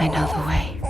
I know the way.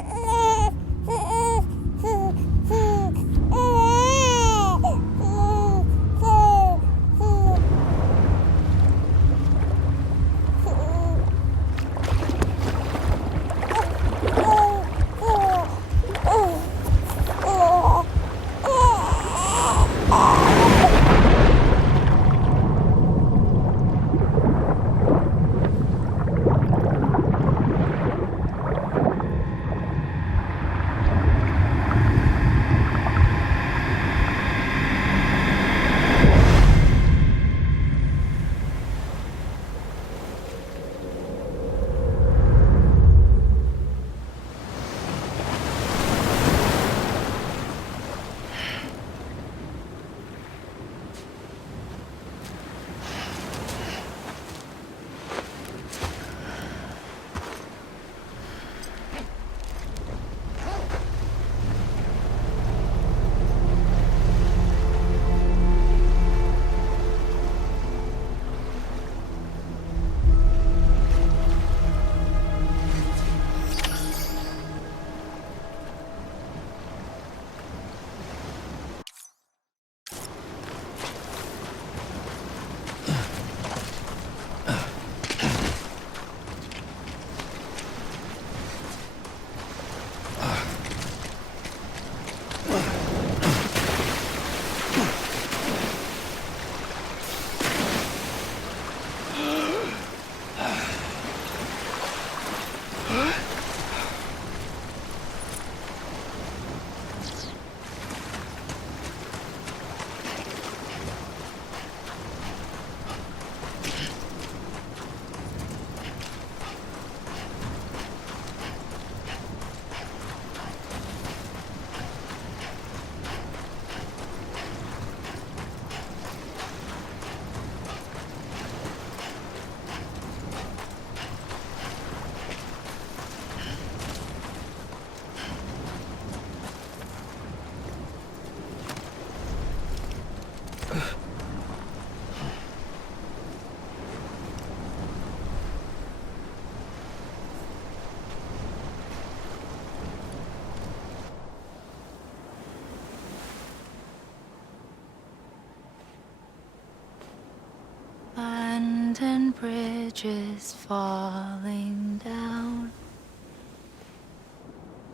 Abandoned bridges falling down,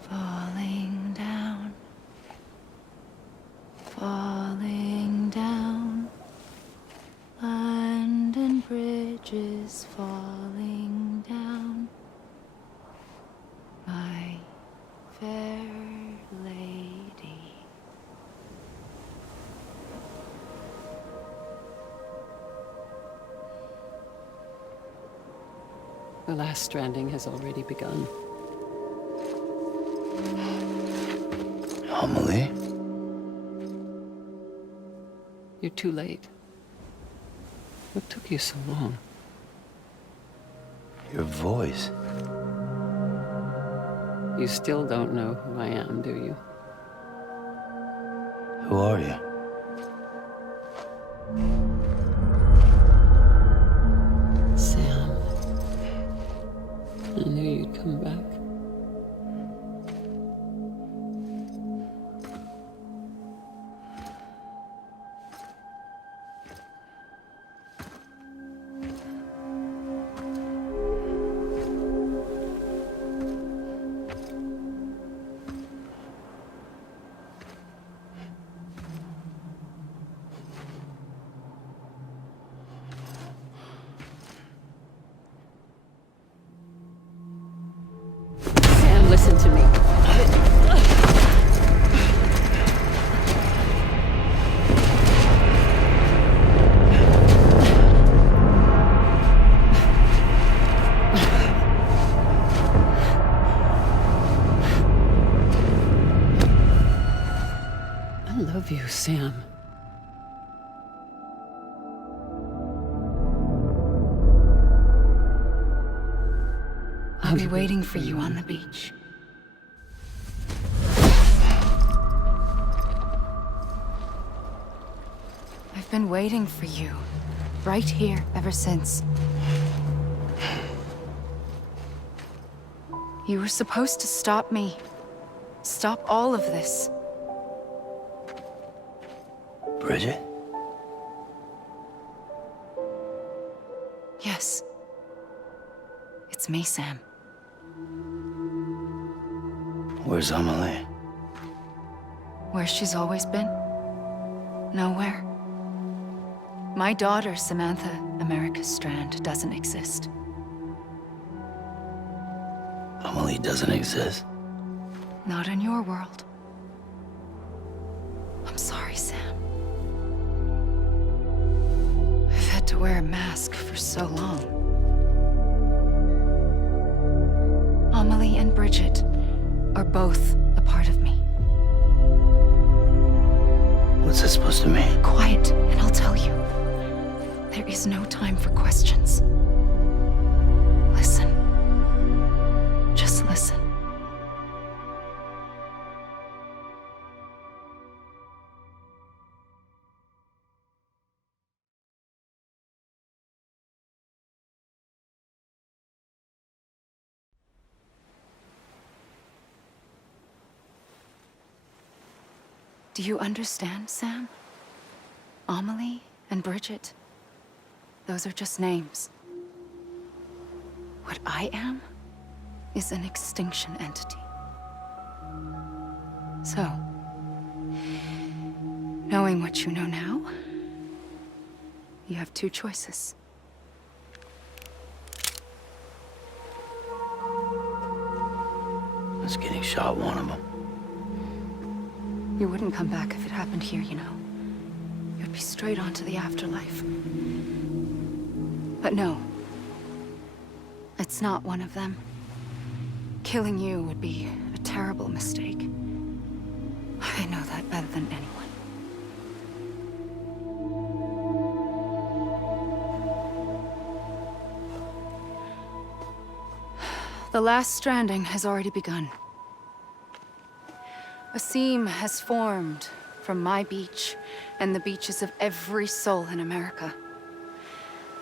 falling down, falling down. Abandoned bridges falling down, my fair lady. The last stranding has already begun. Amelie? You're too late. What took you so long? Your voice. You still don't know who I am, do you? Who are you? Sam. I knew you'd come back. Sam, listen to me. I love you, Sam. I'll be waiting for you on the beach. I've been waiting for you, right here, ever since. You were supposed to stop me. Stop all of this. Bridget? Yes. It's me, Sam. Where's Amelie? Where she's always been. Nowhere. My daughter, Samantha America Strand, doesn't exist. Amelie doesn't exist. Not in your world. I'm sorry, Sam. I've had to wear a mask for so long. Amelie and Bridget are both a part of me. What's that supposed to mean? Quiet, and I'll tell you. There is no time for questions. Listen. Just listen. Do you understand, Sam? Amelie and Bridget, those are just names. What I am is an extinction entity. So, knowing what you know now, you have two choices. Is getting shot one of them? You wouldn't come back if it happened here, you know. You'd be straight on to the afterlife. But no. It's not one of them. Killing you would be a terrible mistake. I know that better than anyone. The last stranding has already begun. A seam has formed from my beach and the beaches of every soul in America.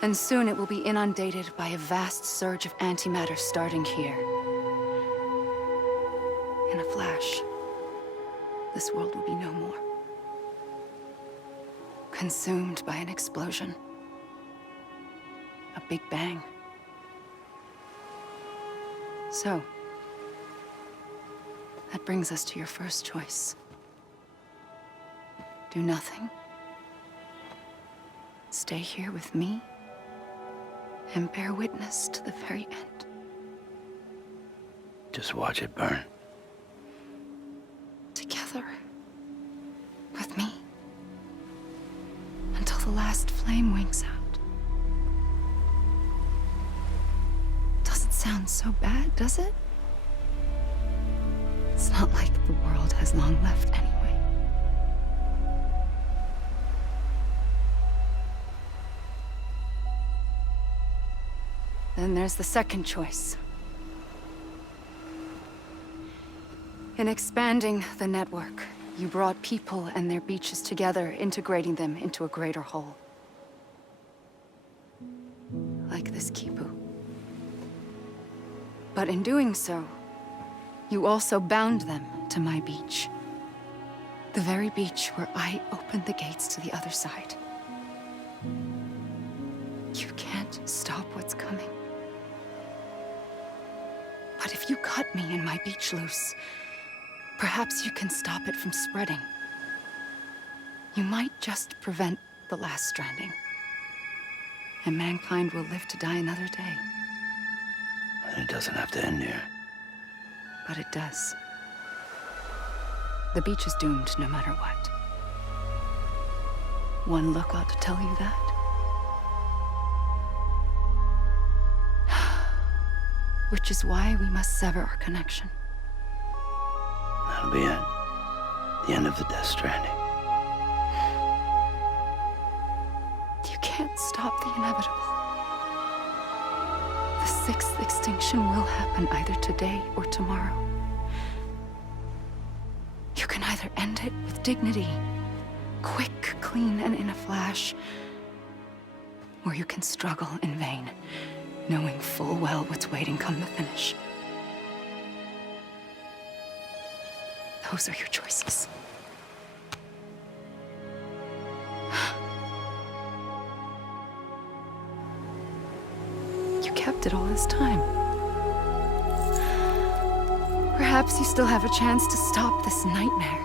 And soon it will be inundated by a vast surge of antimatter starting here. In a flash, this world will be no more. Consumed by an explosion. A big bang. So, that brings us to your first choice. Do nothing. Stay here with me and bear witness to the very end. Just watch it burn. Together. With me. Until the last flame winks out. Doesn't sound so bad, does it? It's not like the world has long left anyway. Then there's the second choice. In expanding the network, you brought people and their beaches together, integrating them into a greater whole. Like this Kipu. But in doing so, you also bound them to my beach. The very beach where I opened the gates to the other side. You can't stop what's coming. But if you cut me and my beach loose, perhaps you can stop it from spreading. You might just prevent the last stranding. And mankind will live to die another day. And it doesn't have to end here. But it does. The beach is doomed no matter what. One look ought to tell you that. Which is why we must sever our connection. That'll be it. The end of the Death Stranding. You can't stop the inevitable. The sixth extinction will happen either today or tomorrow. You can either end it with dignity, quick, clean, and in a flash, or you can struggle in vain, knowing full well what's waiting come the finish. Those are your choices. You kept it all this time. Perhaps you still have a chance to stop this nightmare.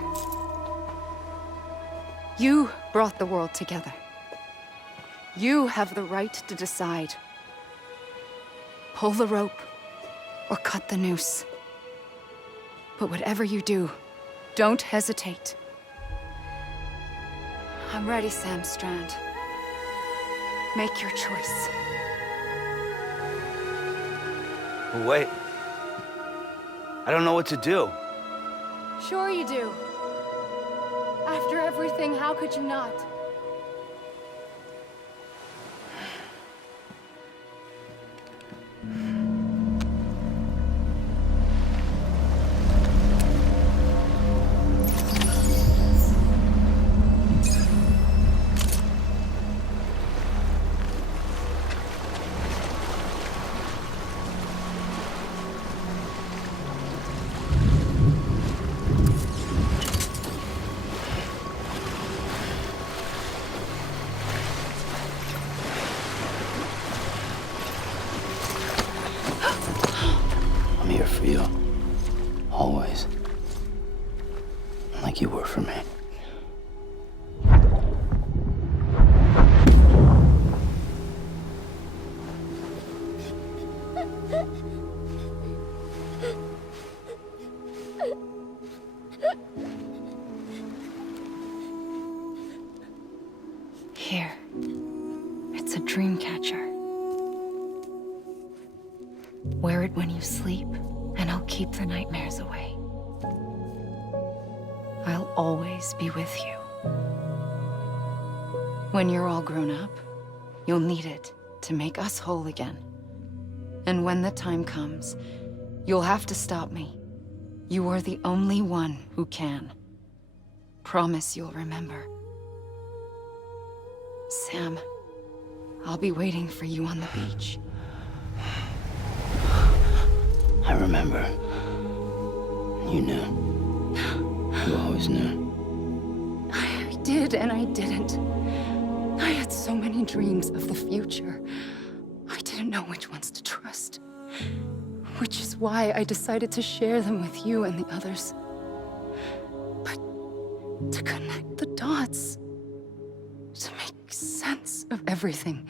You brought the world together. You have the right to decide. Pull the rope or cut the noose. But whatever you do, don't hesitate. I'm ready, Sam Strand. Make your choice. Wait. I don't know what to do. Sure you do. After everything, how could you not? I'm here for you. Always. Like you were for me. Here. It's a dream catcher. Wear it when you sleep, and I'll keep the nightmares away. I'll always be with you. When you're all grown up, you'll need it to make us whole again. And when the time comes, you'll have to stop me. You are the only one who can. Promise you'll remember. Sam, I'll be waiting for you on the beach. I remember. You knew. You always knew. I did and I didn't. I had so many dreams of the future. I didn't know which ones to trust. Which is why I decided to share them with you and the others. But to connect the dots, to make sense of everything,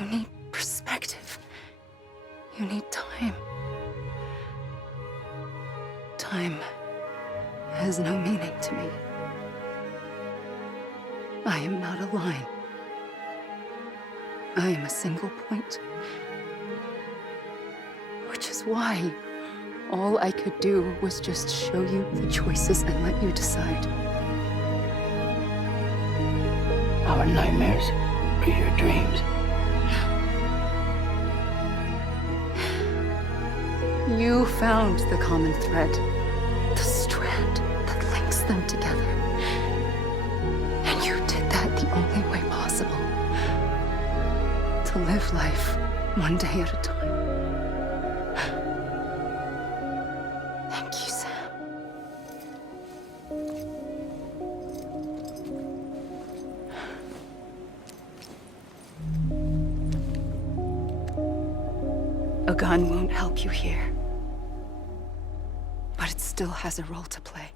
you need perspective. You need time. Time has no meaning to me. I am not a line. I am a single point. Which is why all I could do was just show you the choices and let you decide. Our nightmares are your dreams. You found the common thread, the strand that links them together. And you did that the only way possible. To live life one day at a time. Thank you, Sam. A gun won't help you here. But it still has a role to play.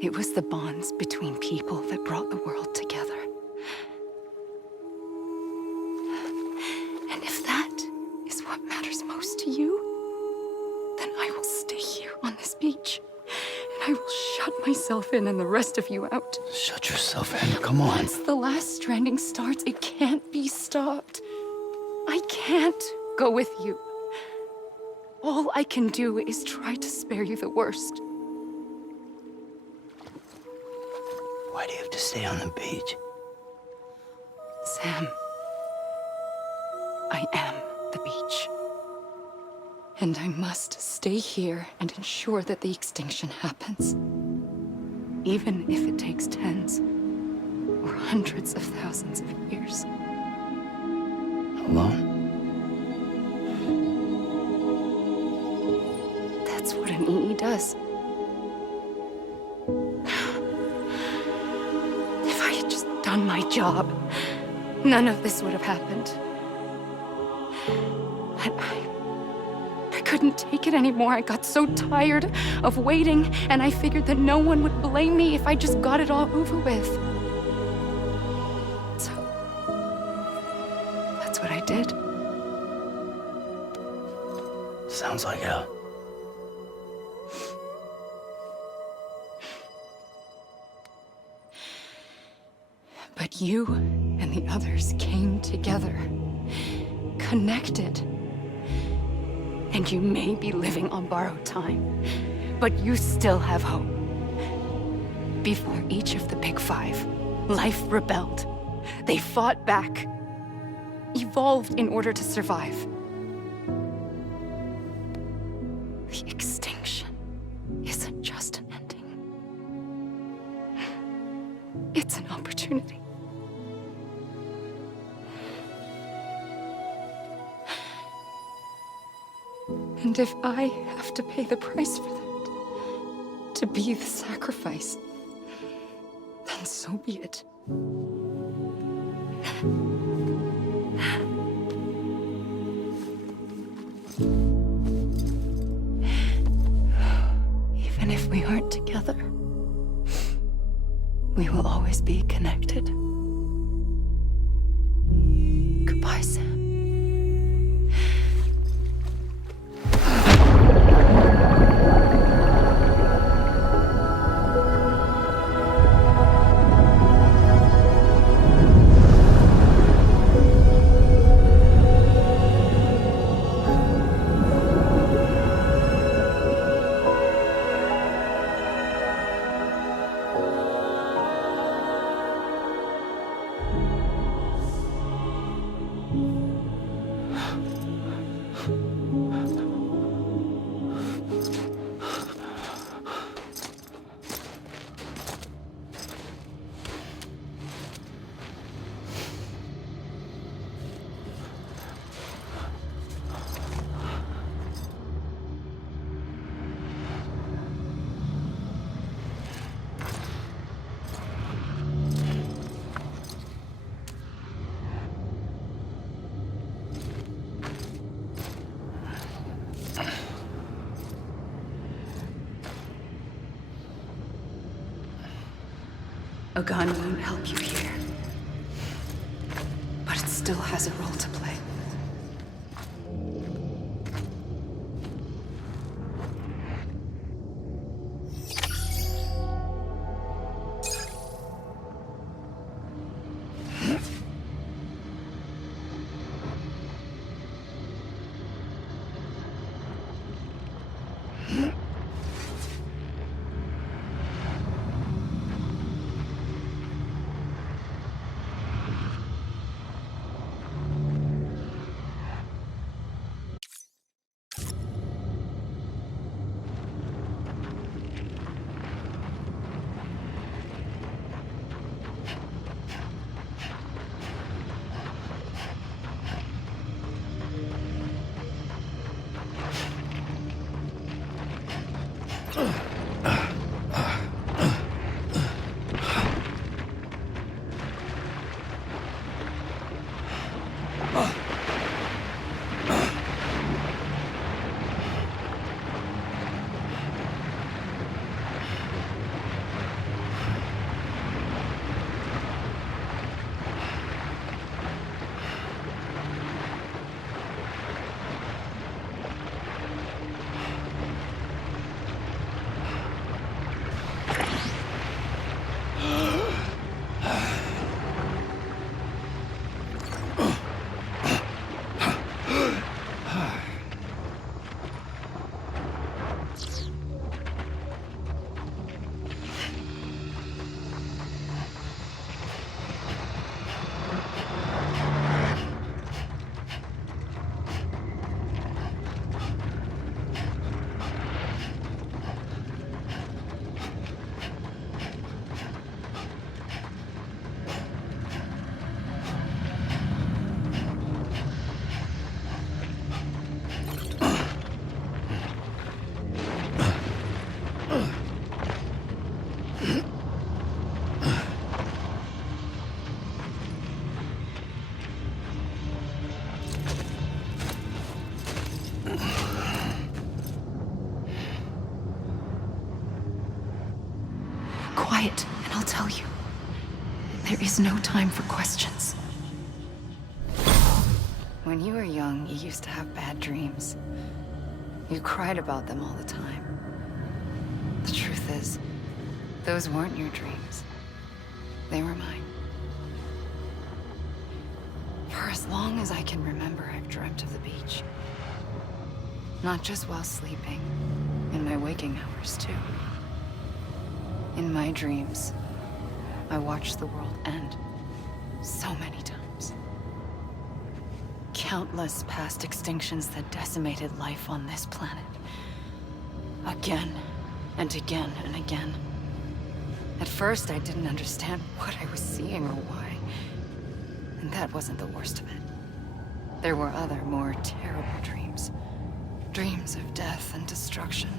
It was the bonds between people that brought the world together. And if that is what matters most to you, then I will stay here on this beach. And I will shut myself in and the rest of you out. Shut yourself in. Come on. Once the last stranding starts, it can't be stopped. I can't go with you. All I can do is try to spare you the worst. Why do you have to stay on the beach? Sam, I am the beach. And I must stay here and ensure that the extinction happens. Even if it takes tens or hundreds of thousands of years. Alone? done my job, none of this would have happened. But I couldn't take it anymore. I got so tired of waiting, and I figured that no one would blame me if I just got it all over with. So, that's what I did. Sounds like hell. But you and the others came together, connected. And you may be living on borrowed time, but you still have hope. Before each of the Big Five, life rebelled. They fought back, evolved in order to survive. The extinction isn't just an ending. It's an opportunity. And if I have to pay the price for that, to be the sacrifice, then so be it. Even if we aren't together, we will always be connected. Goodbye, Sam. A gun won't help you here, but it still has a role to play. There is no time for questions. When you were young, you used to have bad dreams. You cried about them all the time. The truth is, those weren't your dreams. They were mine. For as long as I can remember, I've dreamt of the beach. Not just while sleeping, in my waking hours too. In my dreams, I watched the world end so many times. Countless past extinctions that decimated life on this planet. Again, and again, and again. At first, I didn't understand what I was seeing or why. And that wasn't the worst of it. There were other, more terrible dreams. Dreams of death and destruction.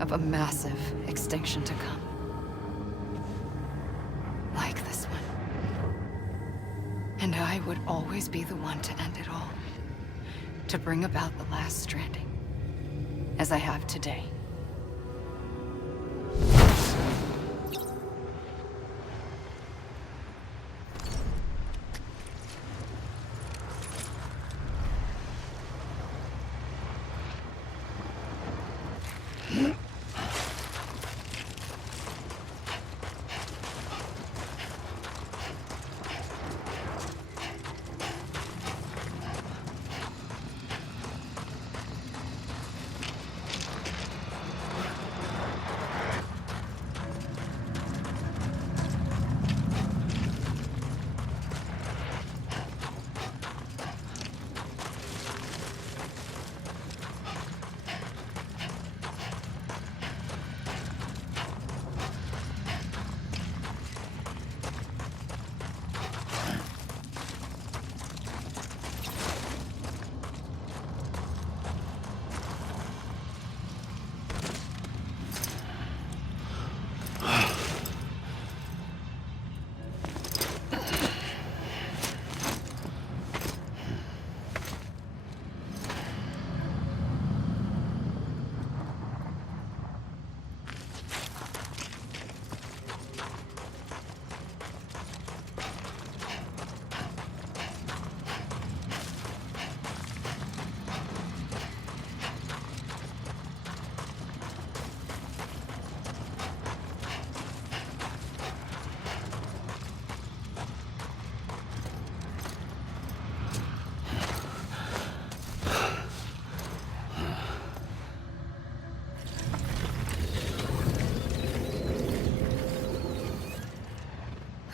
Of a massive extinction to come. Like this one. And I would always be the one to end it all. To bring about the last stranding. As I have today.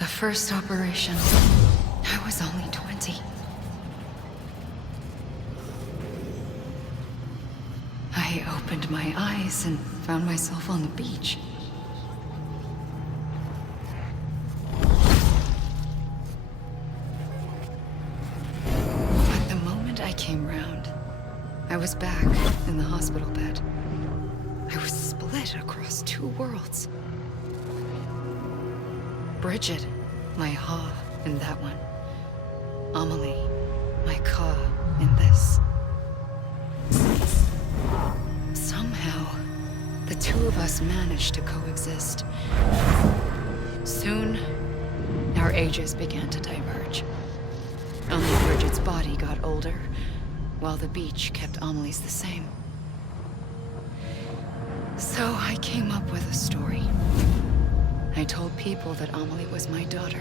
The first operation, I was only 20. I opened my eyes and found myself on the beach. But the moment I came round, I was back in the hospital bed. I was split across two worlds. Bridget, my Ha in that one. Amelie, my Ka in this. Somehow, the two of us managed to coexist. Soon, our ages began to diverge. Only Bridget's body got older, while the beach kept Amelie's the same. So I came up with a story. I told people that Amelie was my daughter.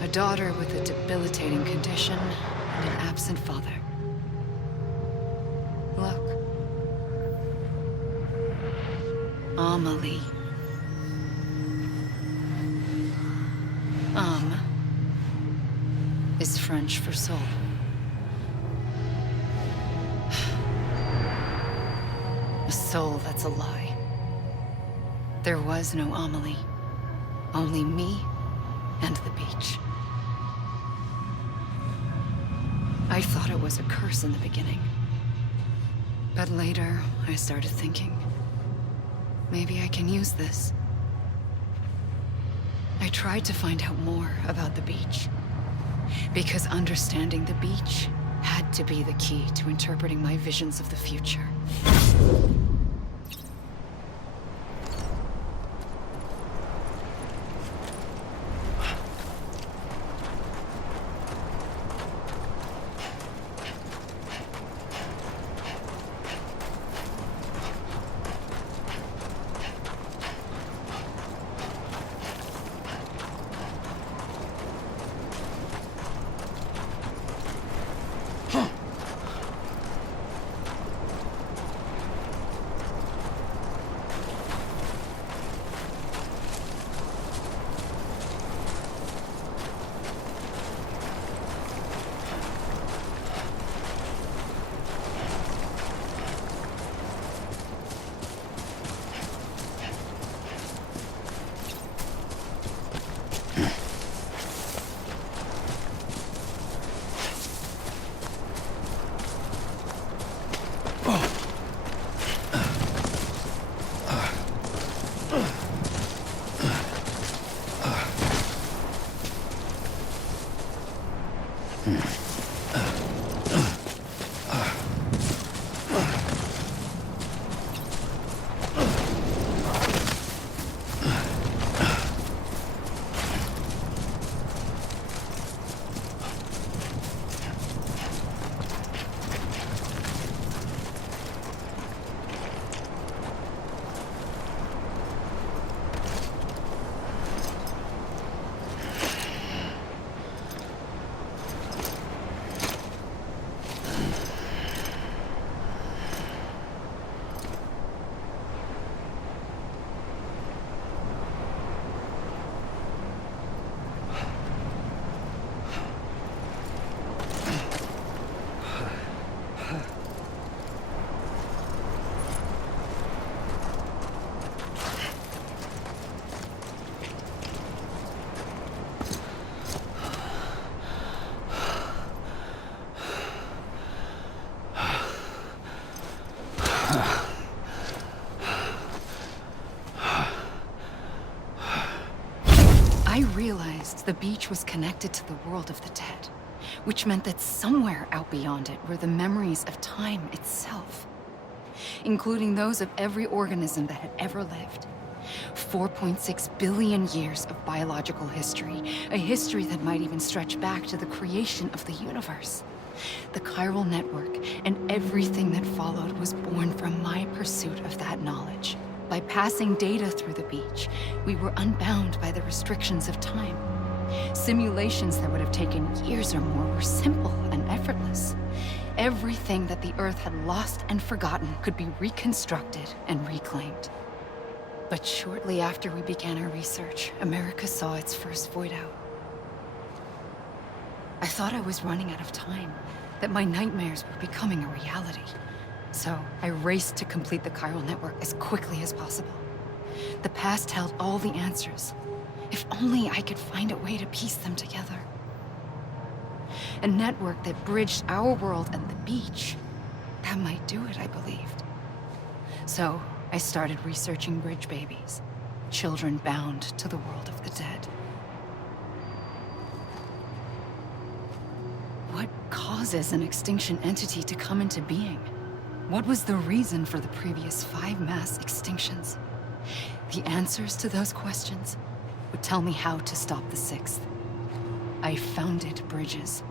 A daughter with a debilitating condition and an absent father. Look. Amelie. Is French for soul. A soul that's a lie. There was no Amelie. Only me and the beach. I thought it was a curse in the beginning. But later, I started thinking, maybe I can use this. I tried to find out more about the beach. Because understanding the beach had to be the key to interpreting my visions of the future. I realized the beach was connected to the world of the dead, which meant that somewhere out beyond it were the memories of time itself, including those of every organism that had ever lived. 4.6 billion years of biological history, a history that might even stretch back to the creation of the universe. The chiral network and everything that followed was born from my pursuit of that knowledge. By passing data through the beach, we were unbound by the restrictions of time. Simulations that would have taken years or more were simple and effortless. Everything that the Earth had lost and forgotten could be reconstructed and reclaimed. But shortly after we began our research, America saw its first void out. I thought I was running out of time, that my nightmares were becoming a reality. So I raced to complete the chiral network as quickly as possible. The past held all the answers. If only I could find a way to piece them together. A network that bridged our world and the beach. That might do it, I believed. So I started researching bridge babies, children bound to the world of the dead. What causes an extinction entity to come into being? What was the reason for the previous 5 mass extinctions? The answers to those questions would tell me how to stop the 6th. I founded bridges,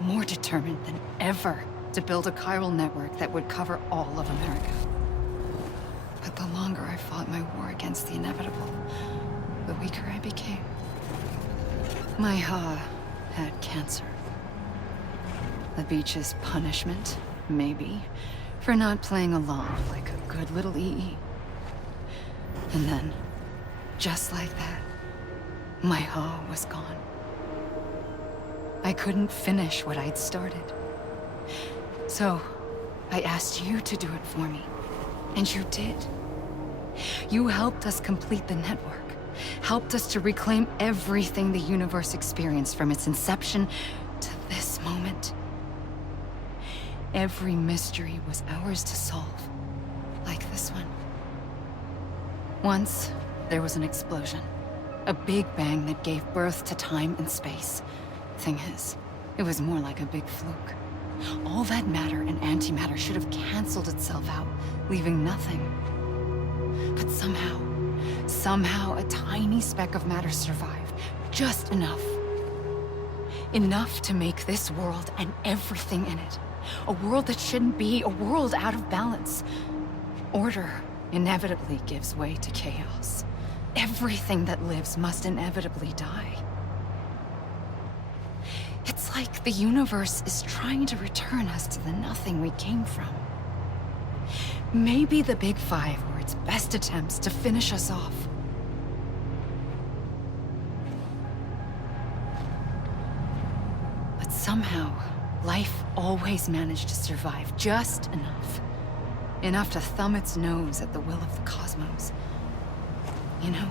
more determined than ever to build a chiral network that would cover all of America. But the longer I fought my war against the inevitable, the weaker I became. My Ha had cancer. The beach's punishment, maybe, for not playing along like a good little EE. And then, just like that, my Ha was gone. I couldn't finish what I'd started. So, I asked you to do it for me, and you did. You helped us complete the network, helped us to reclaim everything the universe experienced from its inception to this moment. Every mystery was ours to solve, like this one. Once, there was an explosion. A big bang that gave birth to time and space. Thing is, it was more like a big fluke. All that matter and antimatter should have canceled itself out, leaving nothing. But somehow a tiny speck of matter survived. Just enough. Enough to make this world and everything in it. A world that shouldn't be, a world out of balance. Order inevitably gives way to chaos. Everything that lives must inevitably die. It's like the universe is trying to return us to the nothing we came from. Maybe the Big Five were its best attempts to finish us off. But somehow, life always managed to survive just enough. Enough to thumb its nose at the will of the cosmos. You know,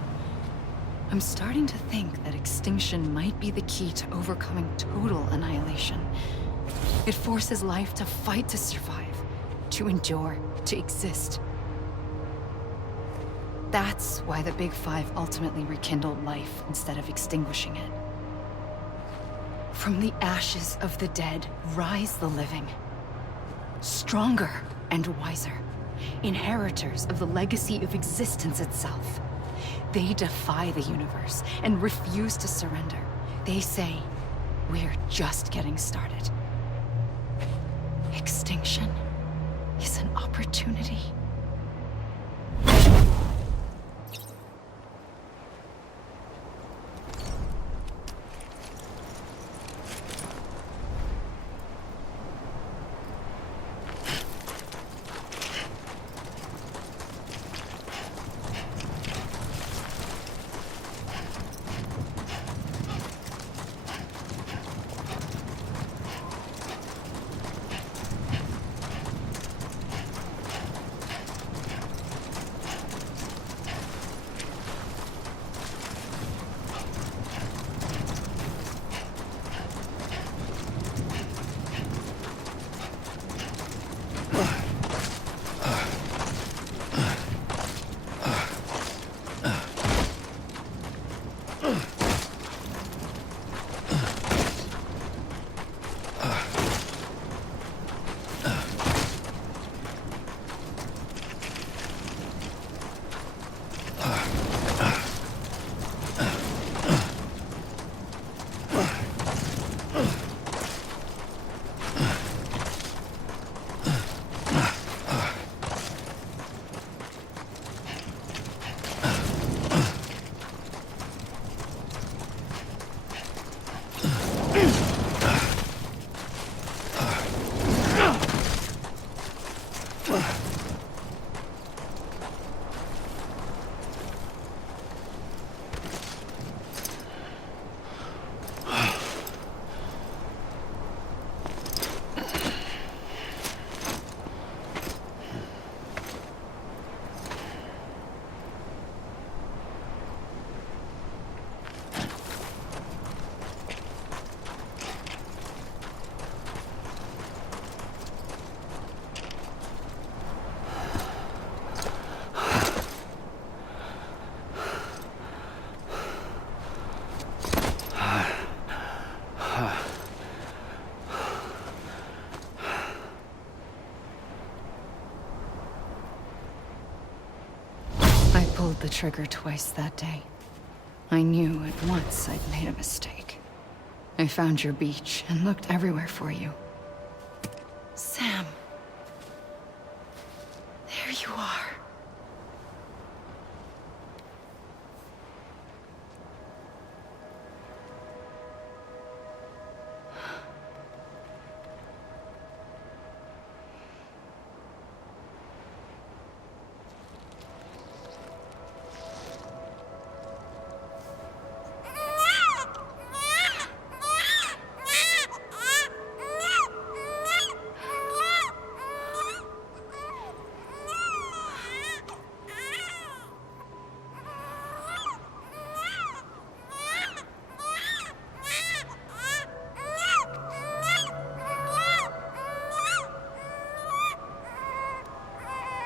I'm starting to think that extinction might be the key to overcoming total annihilation. It forces life to fight to survive, to endure, to exist. That's why the Big Five ultimately rekindled life instead of extinguishing it. From the ashes of the dead rise the living. Stronger and wiser. Inheritors of the legacy of existence itself. They defy the universe and refuse to surrender. They say, we're just getting started. Extinction is an opportunity. I pulled the trigger twice that day. I knew at once I'd made a mistake. I found your beach and looked everywhere for you. Sam. There you are.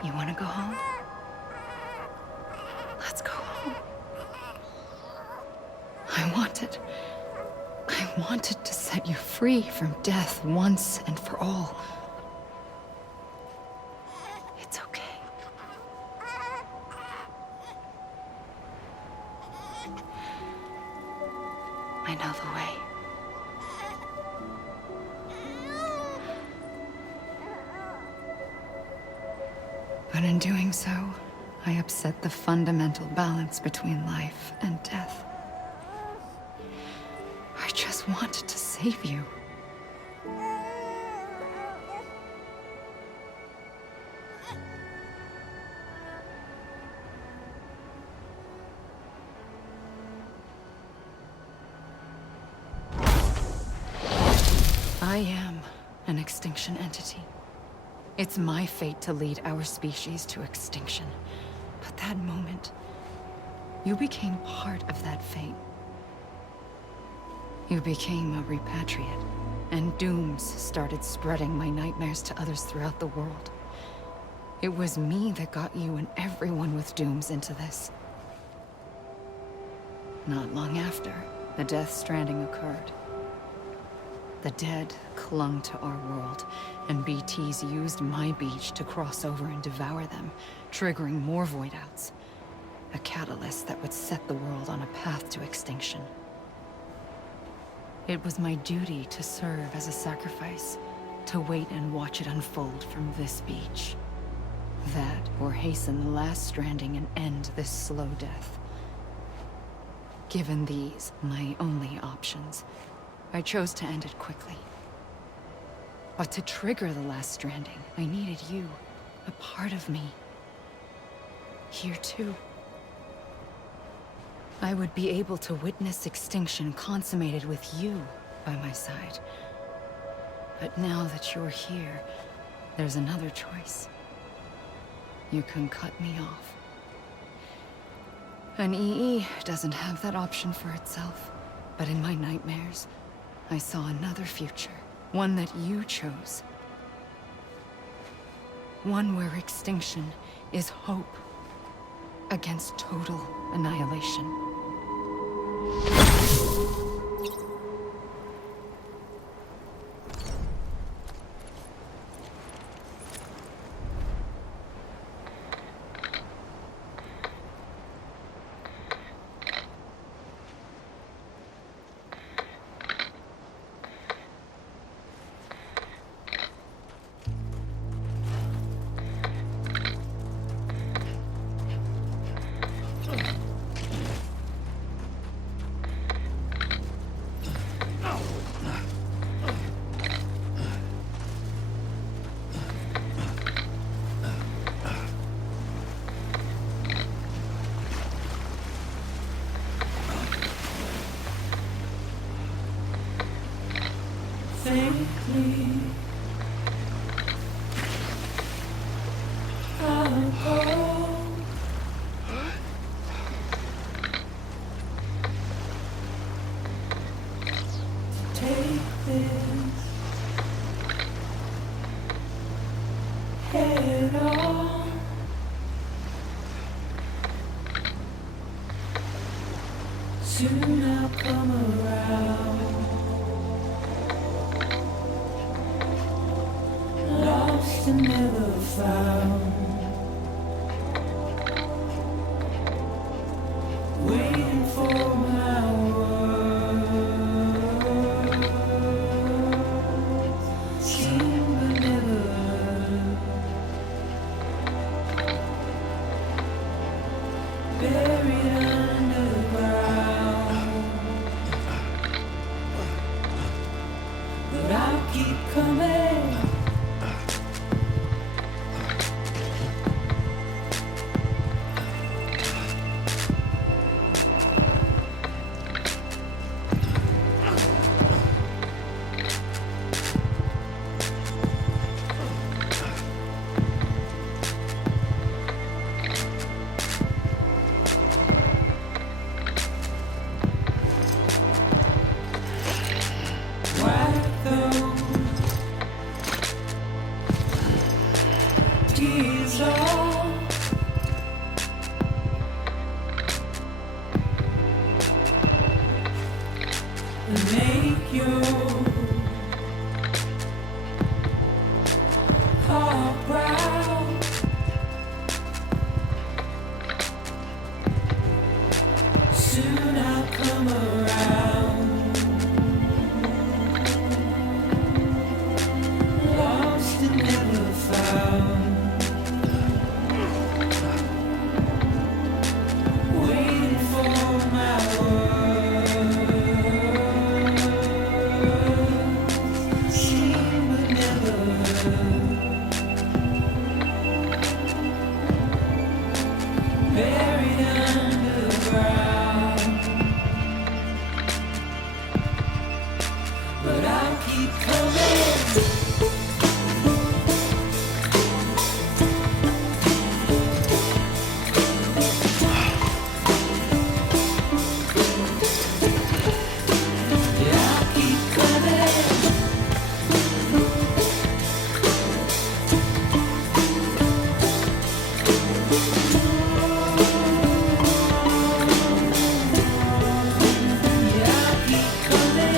You want to go home? Let's go home. I wanted to set you free from death once and for all. It's okay. I know the way. But in doing so, I upset the fundamental balance between life and death. I just wanted to save you. I am an extinction entity. It's my fate to lead our species to extinction. But that moment, you became part of that fate. You became a repatriate, and dooms started spreading my nightmares to others throughout the world. It was me that got you and everyone with dooms into this. Not long after, the death stranding occurred. The dead clung to our world, and BTs used my beach to cross over and devour them, triggering more void outs. A catalyst that would set the world on a path to extinction. It was my duty to serve as a sacrifice, to wait and watch it unfold from this beach. That, or hasten the last stranding and end this slow death. Given these, my only options, I chose to end it quickly. But to trigger the last stranding, I needed you, a part of me. Here too. I would be able to witness extinction consummated with you by my side. But now that you're here, there's another choice. You can cut me off. An EE doesn't have that option for itself. But in my nightmares, I saw another future. One that you chose. One where extinction is hope against total annihilation. Soon I'll come around. Lost and never found. Waiting for my words. Seen but never heard. Buried underground. But I'll keep coming. Wipe those tears off. And make your heart proud. Soon I'll come around. Lost and never found. Waiting for my words. Seen but never heard. Buried underground. But I'll keep coming. Yeah, I'll keep coming. Yeah, I'll keep coming.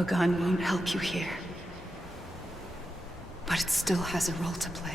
A gun won't help you here. But it still has a role to play.